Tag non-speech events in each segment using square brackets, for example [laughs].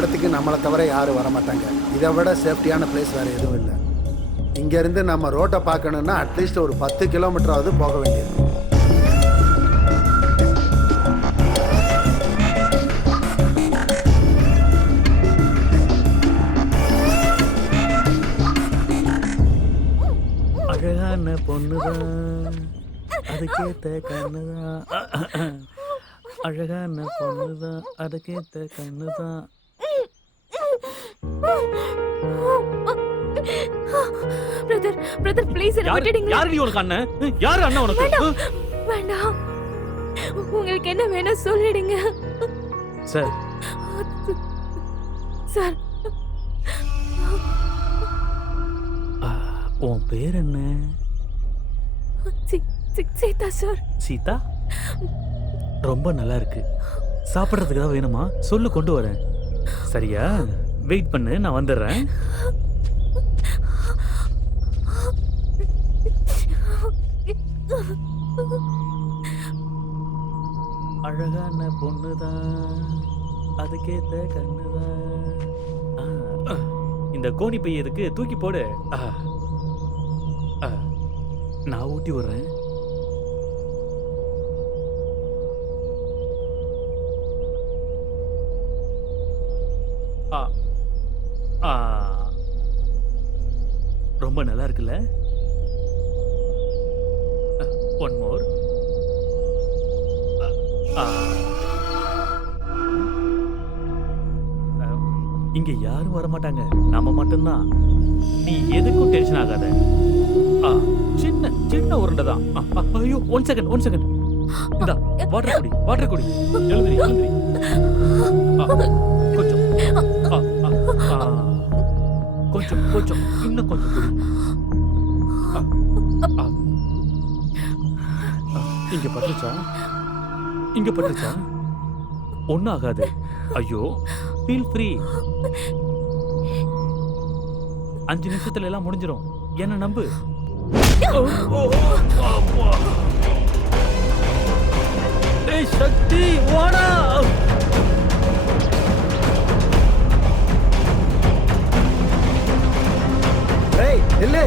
இடத்துக்கு நம்மளை தவிர யாரும் வர மாட்டாங்க இதை விட சேஃப்டியான பிளேஸ் வேறு எதுவும் இல்லை. இங்கேருந்து நம்ம ரோட்டை பார்க்கணுன்னா அட்லீஸ்ட் ஒரு பத்து கிலோமீட்டராவது போக வேண்டியது. அழகான பொண்ணுதான். அதுக்கேத்த கண்ணுதான். அழகான பொண்ணுதான். அதுக்கேத்த கண்ணுதான். பிரதர் பிரதர் ப்ளீஸ் என்ன யாரு விட்டுடுங்க யாரு நீ உனக்கு அண்ணன்? யாரு அண்ணன் உனக்கு? வேண்டாம் உங்களுக்கு என்ன வேணும் சொல்லிடுங்க. சார். சார். உன் பேர் என்ன? சீதா சார். சீதா? ரொம்ப நல்லா இருக்கு. சாப்பிட்றதுக்கு தான் வேணுமா? சொல்லு கொண்டு வரேன். சரியா? வெயிட் பண்ணு நான் வந்துடுறேன் அழகான பொண்ணுதான் அதுக்கேத்த கண்ணுதான் ஆ. இந்த கோணி பை தூக்கி போடு ஆ. ஆ. நான் ஊட்டி விடுறேன் ரொம்ப நல்லா இருக்குல்ல ஒன் மோர் இங்க யாரும் வர மாட்டாங்க நம்ம மட்டும்தான். நீ எதுக்கும் டென்ஷன் ஆகாத. ஆ, சின்ன சின்ன உருண்டை தான். ஐயோ ஒன் செகண்ட் ஒன் செகண்ட் இந்தா வாட்டர் குடி வாட்டர் குடி. எழுந்திரி எழுந்திரி. ஆ, கொஞ்சம். கொஞ்சம் இன்னும் கொஞ்சம் குடி இங்க பட்டுச்சா? இங்க பட்டுச்சா? ஒன்னும் ஆகாது. ஐயோ ஃபீல் ஃப்ரீ அஞ்சு நிமிஷத்துல எல்லாம் முடிஞ்சிரும். என்ன நம்பு? சக்தி வாடா. ஏய் இல்லை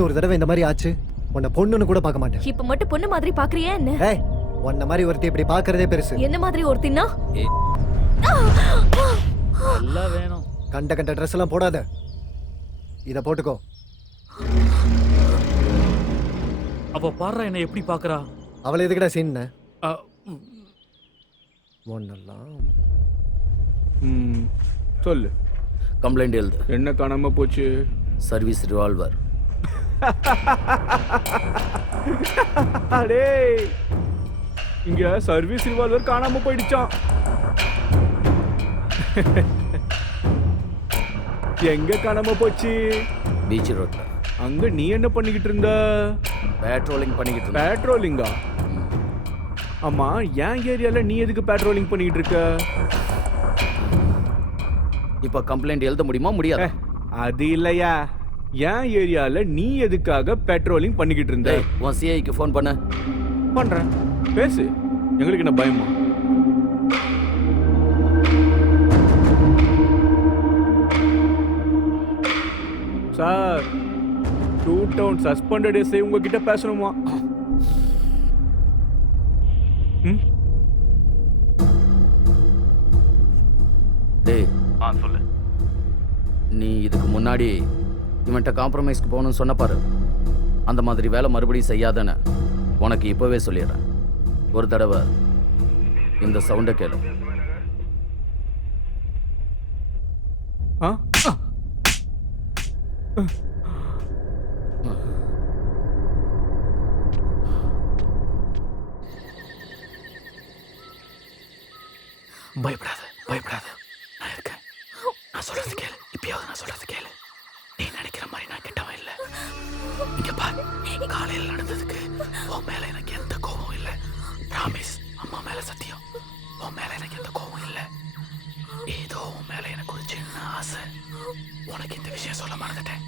இன்னொரு தடவை இந்த மாதிரி ஆச்சு. உன்னை பொண்ணுன்னு கூட பார்க்க மாட்டேன். இப்ப மட்டும் பொண்ணு மாதிரி பாக்குறியா என்ன? ஏய் உன்ன மாதிரி ஒருத்தி இப்படி பார்க்கறதே பெருசு. என்ன மாதிரி ஒருத்தின்னா? எல்லாம் வேணும். கண்ட கண்ட ட்ரெஸ் எல்லாம் போடாத. இத போட்டுக்கோ. அப்ப பாடுறா என்ன எப்படி பாக்குறா? அவளை எதுக்குடா சீன் அ, ஒன்னெல்லாம் ம் சொல்லு. கம்ப்ளைண்ட் எழுது. என்ன காணாம போச்சு? Service revolver. அடே. இங்க சர்வீஸ் ரிவால்வர் காணாம போயிடுச்சான் எங்க காணாம போச்சு? பீச் ரோட்ல அங்க நீ என்ன பண்ணிக்கிட்டு இருந்த? பேட்ரோலிங் பண்ணிக்கிட்டு இருந்தேன். பேட்ரோலிங்கா ஆமா என் ஏரியால நீ எதுக்கு பேட்ரோலிங் பண்ணிக்கிட்டு இருக்க? இப்ப கம்ப்ளைண்ட் எழுத முடியுமா? முடியாது? அது இல்லையா. என் ஏரியால நீ எதுக்காக பெட்ரோலிங் பண்ணிக்கிட்டு இருந்த? உன் சிஐக்கு ஃபோன் பண்ணு. பண்றேன். பேசு. எங்களுக்கு என்ன பயமா? Sir two town suspended SI உங்ககிட்ட பேசணுமா? ம்? டேய் ஆ சொல்லு. நீ இதுக்கு முன்னாடி இவன்கிட்ட காம்ப்ரமைஸ்க்கு போகணும்னு சொன்னப்பாரு அந்த மாதிரி வேலை மறுபடியும் செய்யாதேன்னு உனக்கு இப்போவே சொல்லிடுறேன். ஒரு தடவை இந்த சவுண்டை கேளு. பயப்படாத பயப்படாத. நான் இருக்கேன். நான் சொல்றது கேளு காலையில் நடந்ததுக்கு உன் மேல எனக்கு எந்த கோபம் இல்ல. ராமேஷ் அம்மா மேல சத்தியம். உன் மேல எனக்கு எந்த கோபம் இல்ல. ஏதோ உன் மேல எனக்கு ஒரு சின்ன ஆசை. உனக்கு இந்த விஷயம் சொல்ல மறந்துட்டேன்.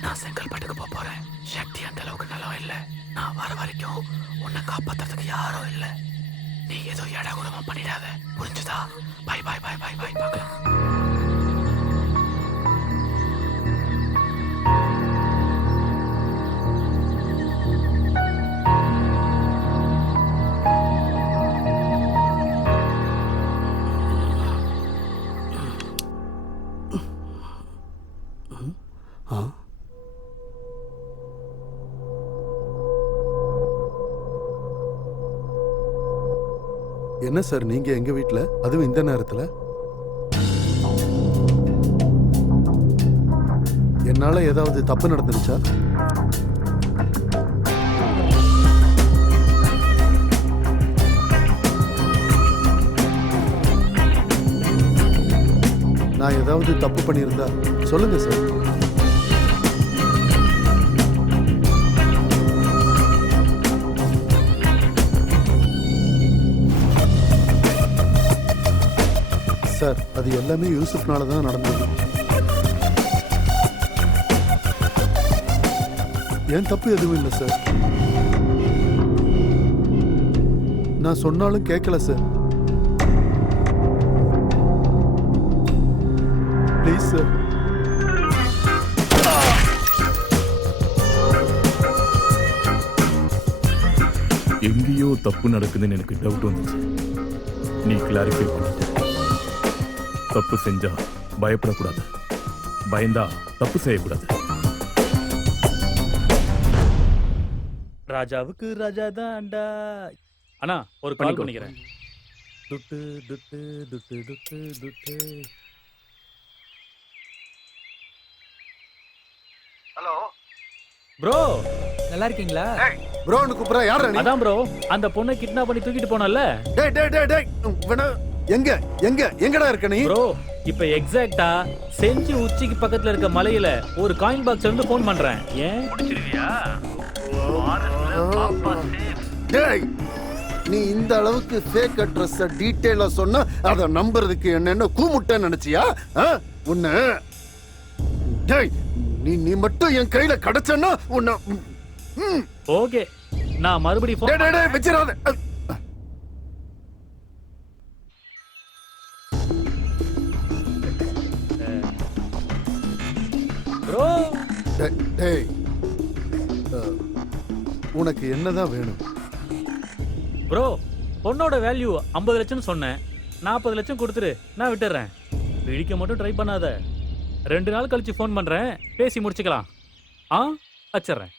நான் செங்கல்பட்டுக்கு போக போறேன். சக்தி அந்த அளவுக்கு நல்லா இல்ல. நான் வர வரைக்கும் உன்னை காப்பாத்துறதுக்கு யாரும் இல்ல. நீ ஏதோ இட குடும்பம் பண்ணிடாத. புரிஞ்சுதா? Bye bye bye bye bye பார்க்கலாம். என்ன சார் நீங்க எங்க வீட்டில் அதுவும் இந்த நேரத்தில்? என்னால ஏதாவது தப்பு நடந்துருச்சா? நான் ஏதாவது தப்பு பண்ணியிருந்தா சொல்லுங்க சார். சார் அது எல்லாமே யூசுஃப்னால தான் நடந்தது. ஏன் தப்பு எதுவும் இல்லை சார்? நான் சொன்னாலும் கேட்கல சார். Please sir. எங்கேயோ தப்பு நடக்குதுன்னு எனக்கு டவுட் வந்துச்சு. நீ கிளாரிஃபை பண்ணிட்ட. தப்பு செஞ்சா பயப்படக்கூடாது. பயந்தா தப்பு செய்யக்கூடாது. ராஜாவுக்கு ராஜா தான்டா அண்ணா ஒரு கால் பண்ணிக்கோ. பண்ணிக்கிறேன். துட்டு துட்டு துட்டு துட்டு துட்டு. ஹலோ. ப்ரோ நல்லா இருக்கீங்களா? ப்ரோன்னு கூப்பிட்றா? யார் நீ? அதான் ப்ரோ அந்த பொண்ணை கிட்னாப் பண்ணி தூக்கிட்டு போனல டேய் டேய் டேய் டேய் இவன எங்க? எங்க? எங்கடா இருக்க நீ? ப்ரோ இப்ப எக்ஸாக்ட்டா செஞ்சி உச்சிக்கு பக்கத்துல இருக்க மலையில ஒரு காயின் பாக்ஸ் இருந்து ஃபோன் பண்றேன். ஏன்? டேய் நீ இந்த அளவுக்கு ஃபேக் அட்ரஸ் டீடைலா சொன்னா அத நம்புறதுக்கு என்னென்ன கூமுட்ட நினைச்சியா? ஆ? உன்னை. டேய் நீ நீ மட்டும் என் கையில கிடைச்சன்னா உன்னை. ஓகே நான் மறுபடியும் டேய் டேய் வச்சிராத டேய், உனக்கு என்னதான் வேணும்? ப்ரோ பொண்ணோட வேல்யூ 50 லட்சம்னு சொன்னேன். நாற்பது லட்சம் கொடுத்துரு நான் விட்டுறேன். பிடிக்க மட்டும் ட்ரை பண்ணாத. ரெண்டு நாள் கழிச்சு ஃபோன் பண்றேன் பேசி முடிச்சுக்கலாம். ஆ? வச்சிடுறேன்.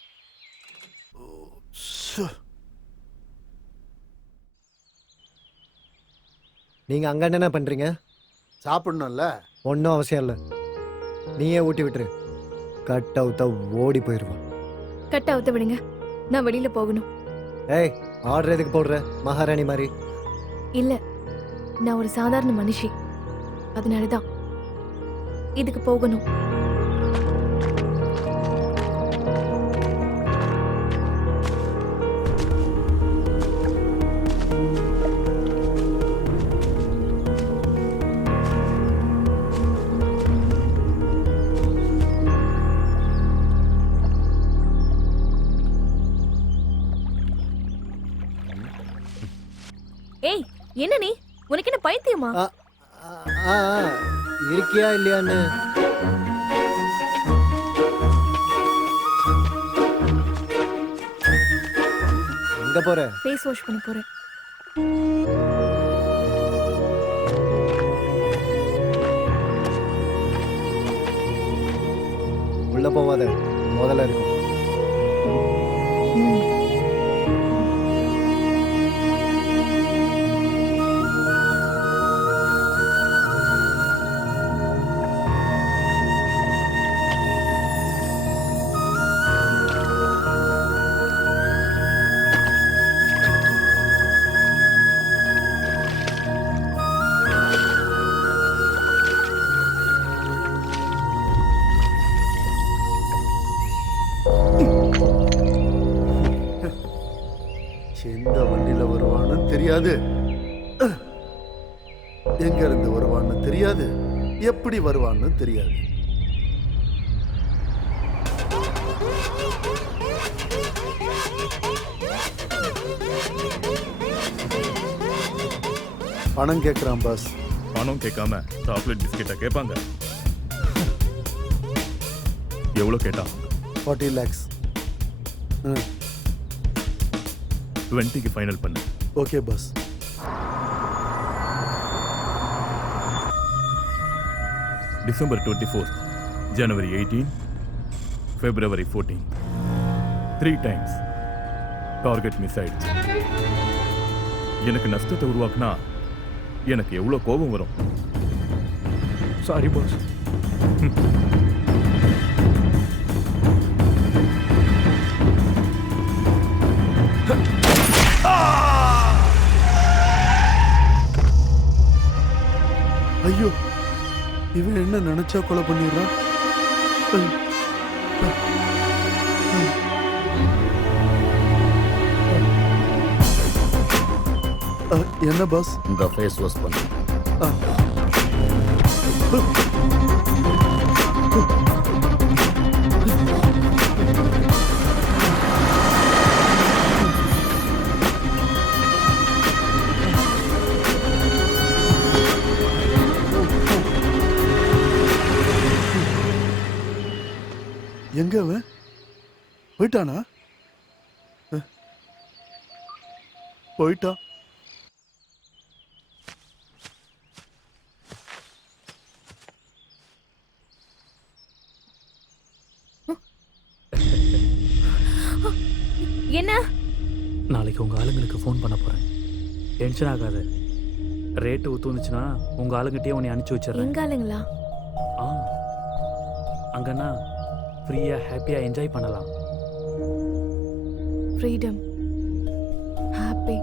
ச்சே. நீங்க அங்க என்ன பண்றீங்க? சாப்பிடணும்ல? ஒன்றும் அவசியம் இல்லை. நீயே ஊட்டி விட்டுரு. கட் அவுத்தா ஓடி போயிடுவான் கட்ட அவுத்த விடுங்க. நான் வெளியில போகணும். ஏய் ஆர்டர் எதுக்கு போடுற? மகாராணி மாதிரி. இல்ல நான் ஒரு சாதாரண மனுஷி. அதனால தான் இதுக்கு போகணும். ஏய் என்ன நீ? உனக்கு என்ன பைத்தியமா இருக்கியா இல்லையான்னு? எங்க போற? ஃபேஸ் வாஷ் பண்ண போறேன். உள்ள போவாத. முதல்ல இருக்கும். எந்த வண்டியில வருவான்னு தெரியாது. எங்க இருந்து வருவான்னு தெரியாது. எப்படி வருவான்னு தெரியாது. பணம் கேட்குறான் பாஸ் பணம் கேட்காம சாக்லேட் பிஸ்கெட்டை கேட்பாங்க. எவ்வளோ கேட்டான் ஃபார்ட்டி லேக்ஸ் டுவெண்ட்டிக்கு ஃபைனல் பண்ணு. Okay boss December twenty four January eighteen February fourteen three times target miss ஆயிடுச்சு. எனக்கு நஷ்டத்தை உருவாக்குனா எனக்கு எவ்வளோ கோபம் வரும்? சாரி பாஸ் [laughs] ஐயோ இவன் என்ன நினைச்சா கொலை பண்ணிடுறான்? என்ன பாஸ்? இந்த ஃபேஸ் வாஷ் பண்ணு. எங்க அவன் போயிட்டானா? போயிட்டான் என்ன? நாளைக்கு உங்க ஆளுங்களுக்கு ஃபோன் பண்ண போறேன். டென்ஷன் ஆகாத ரேட்டு ஊத்துனுச்சுன்னா உங்க ஆளுங்கிட்டே உன்னை அனுப்பிச்சு வச்சிடுறேன். எங்க ஆளுங்களா? ஆ. அங்கன்னா ஃப்ரீயாக ஹாப்பியாக என்ஜாய் பண்ணலாம். ஃப்ரீடம் ஹாப்பி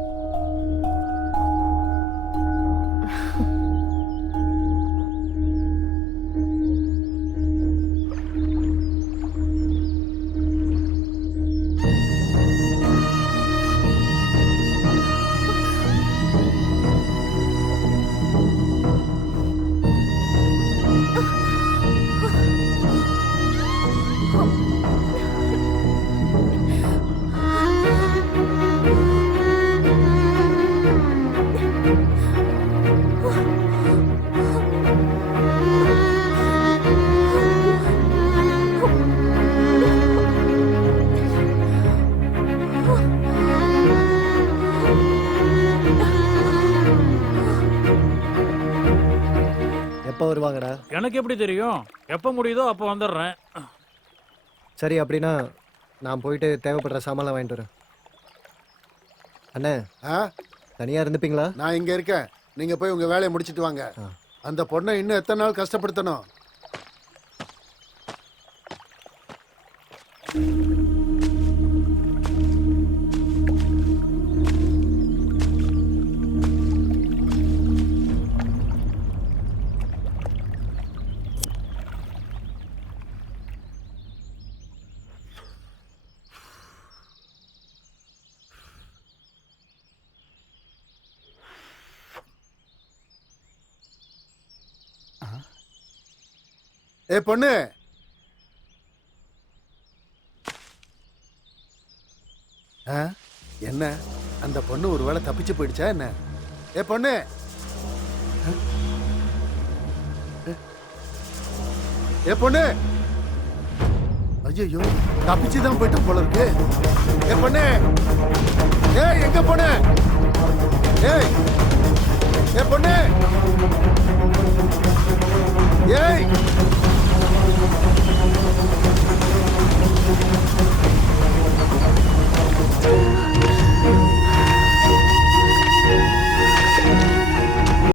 வருவாங்கடா எனக்கு எப்படி தெரியும்? எப்போ முடியுதோ அப்போ வந்துடுறேன். சரி அப்படின்னா நான் போயிட்டு தேவைப்படுற சாமான்லாம் வாங்கிட்டு வரேன். அண்ணே ஆ? தனியாக இருந்துப்பீங்களா? நான் இங்க இருக்கேன். நீங்க போய் உங்க வேலையை முடிச்சிட்டு வாங்க. அந்த பொண்ணை இன்னும் எத்தனை நாள் கஷ்டப்படுத்தணும்? ஏ பொண்ணு. ஆ? என்ன? அந்த பொண்ணு ஒருவேளை தப்பிச்சு போயிடுச்சா என்ன? ஏ பொண்ணு. ஏ- பொண்ணு. ஐயோ தப்பிச்சு தான் போயிட்டு போல இருக்கு. ஏ பொண்ணு. ஏய் எங்க பொண்ணு? ஏய் ஏ பொண்ணு. ஏய்